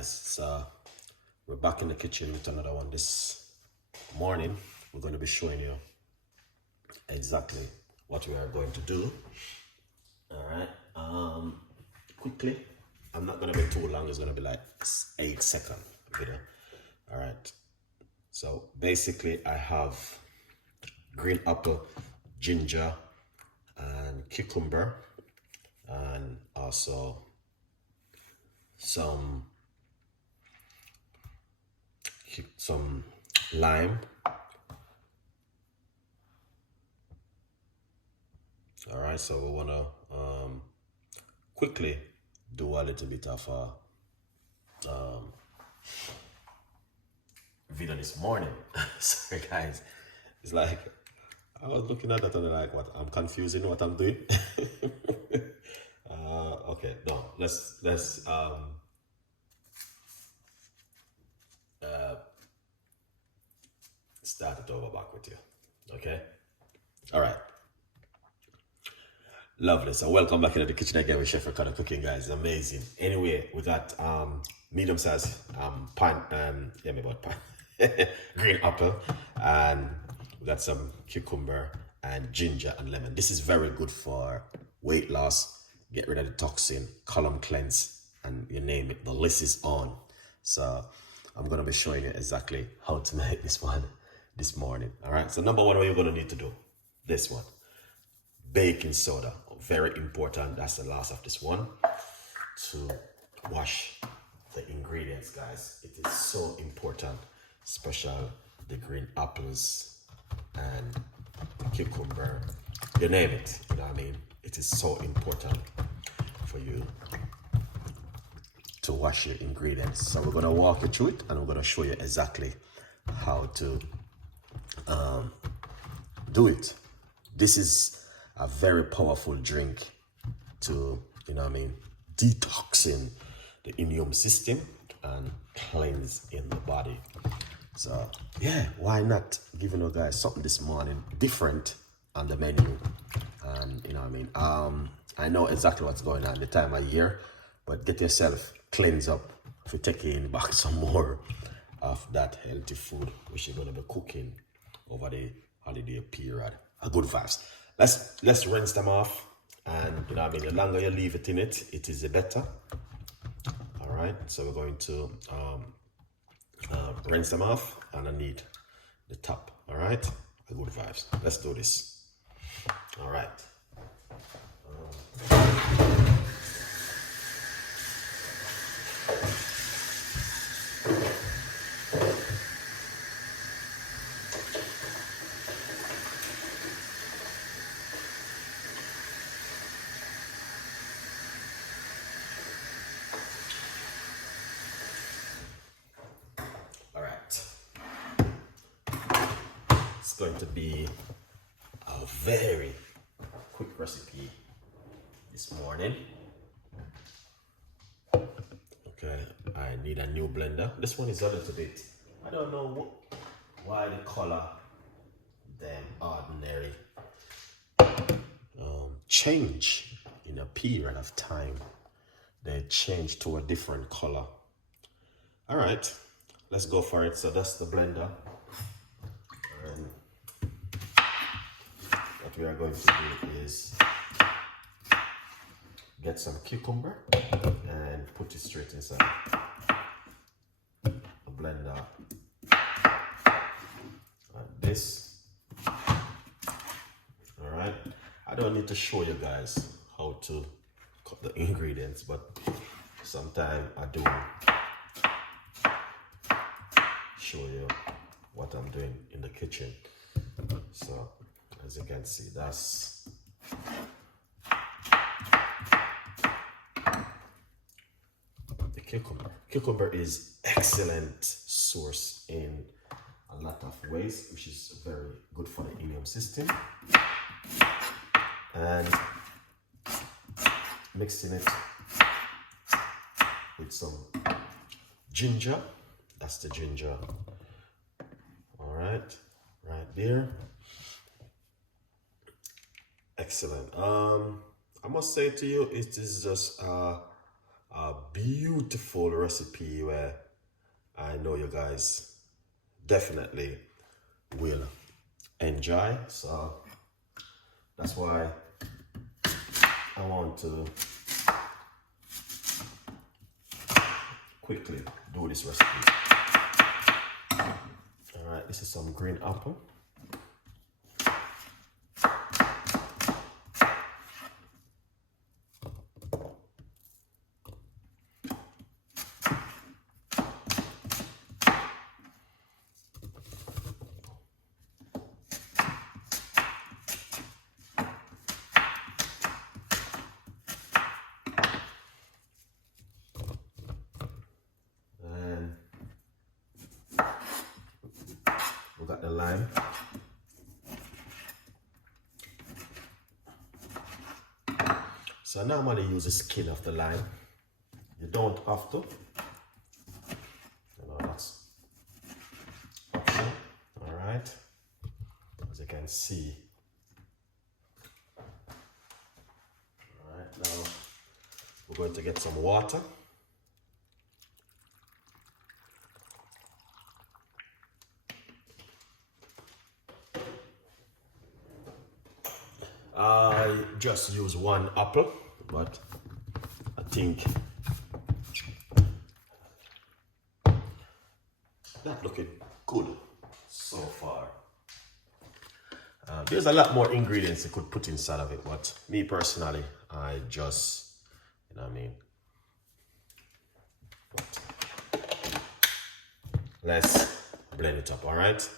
guys, so we're back in the kitchen with another one this morning. We're going to be showing you exactly what we are going to do. All right, quickly, I'm not going to be too long. It's going to be like 8-second video. All right, so basically I have green apple, ginger and cucumber, and also some lime. All right, so we want to quickly do a little bit of a video this morning. Sorry guys, it's like I was looking at that and like, what, I'm confusing what I'm doing. Okay, no, let's start it over back with you. Okay, all right, lovely. So welcome back into the kitchen again with Chef Ricardo cooking, guys. Amazing. Anyway, we got medium size green apple, and we got some cucumber and ginger and lemon. This is very good for weight loss, get rid of the toxin, column cleanse, and you name it, the list is on. So I'm gonna be showing you exactly how to make this one this morning. All right, so number one, what you're gonna need to do, this one, baking soda, very important. That's the last of this one, to wash the ingredients, guys. It is so important, especially the green apples and the cucumber, you name it, you know what I mean? It is so important for you to wash your ingredients. So we're gonna walk you through it, and we're gonna show you exactly how to do it. This is a very powerful drink to, you know what I mean, detoxing the immune system and cleanse in the body. So yeah, why not giving you guys something this morning different on the menu? And you know what I mean, I know exactly what's going on the time of year, but get yourself cleanse up for taking back some more of that healthy food which you're going to be cooking over the holiday period. A good vibes. Let's rinse them off, and you know what I mean, the longer you leave it in it, it is the better. All right, so we're going to rinse them off underneath the top. All right, a good vibes. Let's do this. All right. All right. It's going to be a very quick recipe this morning. Okay, I need a new blender. This one is a little bit, I don't know why the color them ordinary change in a period of time. They change to a different color. All right, let's go for it. So that's the blender. And what we are going to do is get some cucumber and put it straight inside a blender like this. All right, I don't need to show you guys how to cut the ingredients, but sometimes I do show you what I'm doing in the kitchen. So as you can see, that's the cucumber. Cucumber is excellent source in a lot of ways, which is very good for the immune system. And mixing it with some ginger. That's the ginger. All right, right there. Excellent. I must say to you, it is just a a beautiful recipe where I know you guys definitely will enjoy. So that's why I want to quickly do this recipe. All right, this is some green apple. We got the lime. So I normally use the skin of the lime. You don't have to. You know, that's optional. All right. As you can see. All right, now we're going to get some water. I just use one apple, but I think that looking good so far. There's a lot more ingredients you could put inside of it, but me personally, I just, you know what I mean. But let's blend it up, all right?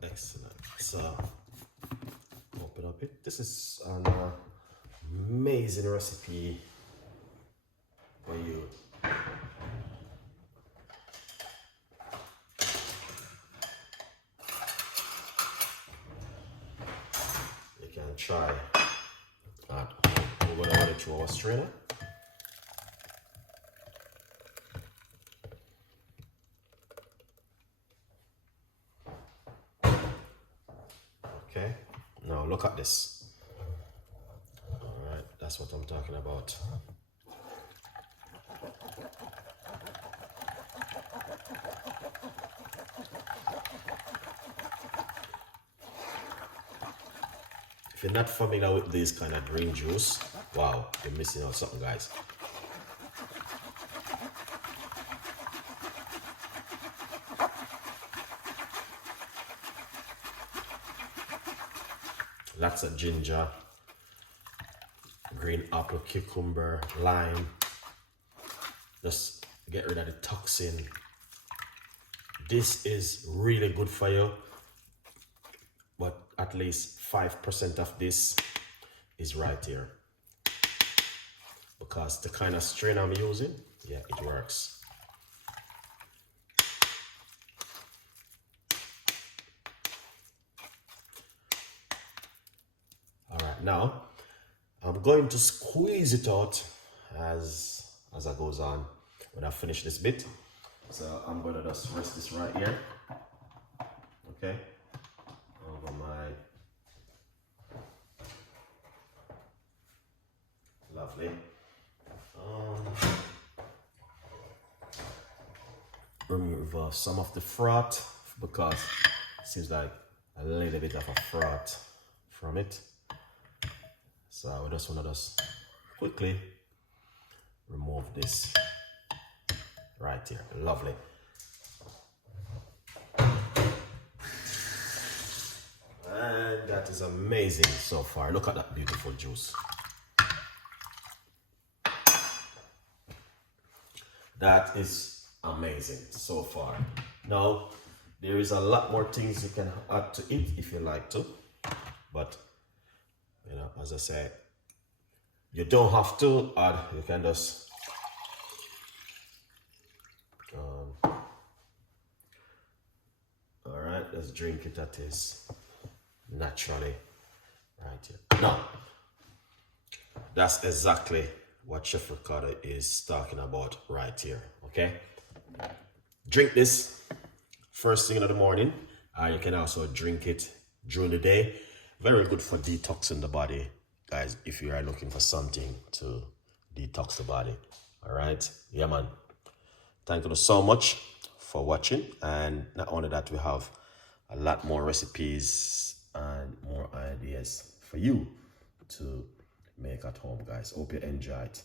Excellent. So open up it. This is an amazing recipe for you. You can try at home. We're gonna run it through our strainer. Okay, now look at this. All right, that's what I'm talking about. If you're not familiar with this kind of green juice, wow, you're missing out something, guys. Lots of ginger, green apple, cucumber, lime. Just get rid of the toxin. This is really good for you, but at least 5% of this is right here. Because the kind of strain I'm using, yeah, it works. Now, I'm going to squeeze it out as it goes on when I finish this bit. So I'm going to just rest this right here. Okay. Over my lovely. Remove some of the froth because it seems like a little bit of a froth from it. So I just want to just quickly remove this right here. Lovely. And that is amazing so far. Look at that beautiful juice. That is amazing so far. Now, there is a lot more things you can add to it if you like to, but you know, as I say, you don't have to add. You can just all right, let's drink it that is naturally right here. Now, that's exactly what Chef Ricardo is talking about right here, okay? Drink this first thing in the morning. You can also drink it during the day. Very good for detoxing the body, guys, if you are looking for something to detox the body. All right? Yeah, man. Thank you so much for watching. And not only that, we have a lot more recipes and more ideas for you to make at home, guys. Hope you enjoy it.